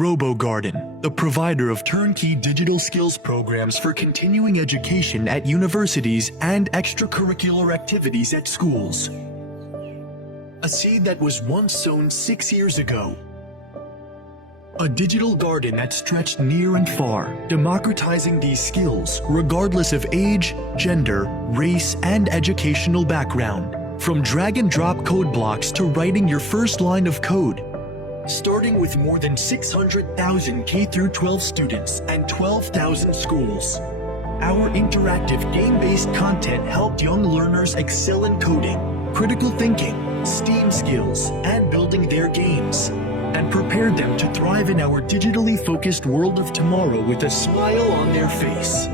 RoboGarden, the provider of turnkey digital skills programs for continuing education at universities and extracurricular activities at schools. A seed that was once sown 6 years ago. A digital garden that stretched near and far, democratizing these skills regardless of age, gender, race, and educational background. From drag-and-drop code blocks to writing your first line of code. Starting with more than 600,000 K12 students and 12,000 schools. Our interactive game-based content helped young learners excel in coding, critical thinking, STEAM skills, and building their games, and prepared them to thrive in our digitally focused world of tomorrow with a smile on their face.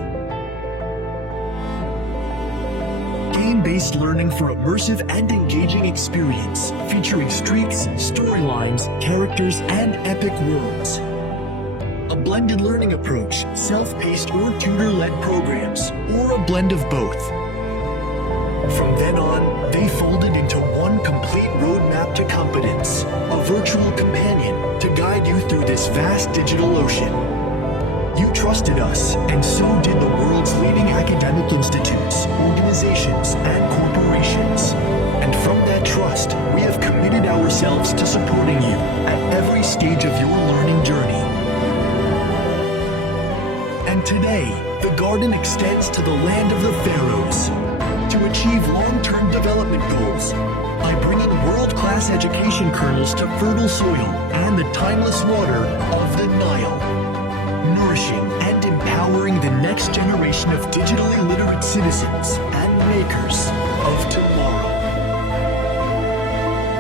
Game-based learning for immersive and engaging experience, featuring streaks, storylines, characters, and epic worlds. A blended learning approach, self-paced or tutor-led programs, or a blend of both. From then on, they folded into one complete roadmap to competence, a virtual companion to guide you through this vast digital ocean. You trusted us, and so did the world's leading academic institutes, organizations, and corporations. And from that trust, we have committed ourselves to supporting you at every stage of your learning journey. And today, the garden extends to the land of the pharaohs to achieve long-term development goals by bringing world-class education kernels to fertile soil and the timeless water of the Nile. Nourishing and empowering the next generation of digitally literate citizens and makers of tomorrow.